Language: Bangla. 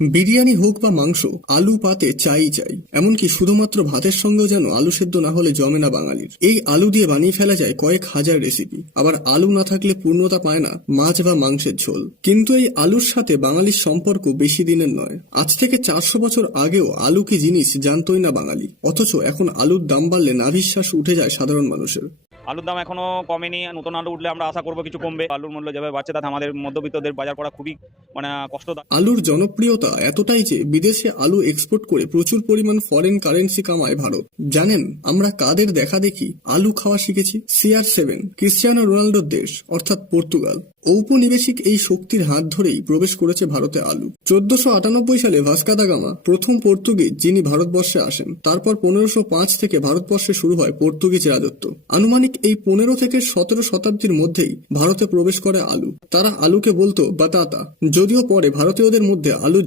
বিরিয়ানি হোক বা মাংস, আলু পাতে চাই চাই। এমনকি শুধুমাত্র ভাতের সঙ্গেও যেন আলু সেদ্ধ না হলে জমে না বাঙালির। এই আলু দিয়ে বানিয়ে ফেলা যায় কয়েক হাজার রেসিপি। আবার আলু না থাকলে পূর্ণতা পায় না মাছ বা মাংসের ঝোল। কিন্তু এই আলুর সাথে বাঙালির সম্পর্ক বেশি দিনের নয়। আজ থেকে 400 বছর আগেও আলু কি জিনিস জানতই না বাঙালি। অথচ এখন আলুর দাম বাড়লে নাভিশ্বাস উঠে যায় সাধারণ মানুষের। আলুর দাম এখনো কমেনি। নতুন আলু উঠলে আমরা আশা করবো কিছু কমবে। আলুর মূল্য যেভাবে বাড়ছে তাতে আমাদের মধ্যবিত্তদের বাজার করা খুবই কষ্টদায়ক। আলুর জনপ্রিয়তা এতটাই যে বিদেশে আলু এক্সপোর্ট করে প্রচুর পরিমাণ ফরেন কারেন্সি কামায় ভারত। জানেন আমরা কাদের দেখা দেখি আলু খাওয়া শিখেছি? CR7 ক্রিশ্চিয়ানো রোনাল্ডোর দেশ অর্থাৎ পর্তুগাল। ঔপনিবেশিক এই শক্তির হাত ধরেই প্রবেশ করেছে ভারতে আলু। 1498 সালে ভাস্কো দা গামা প্রথম পর্তুগিজ যিনি ভারতবর্ষে আসেন। তারপর 1505 থেকে ভারতবর্ষে শুরু হয় পর্তুগিজ রাজত্ব। আনুমানিক এই 15 থেকে 17 শতাব্দীর মধ্যেই ভারতে প্রবেশ করে আলু। তারা আলুকে বলতো বাতাতা। যদিও পরে ভারতীয়দের মধ্যে আলুর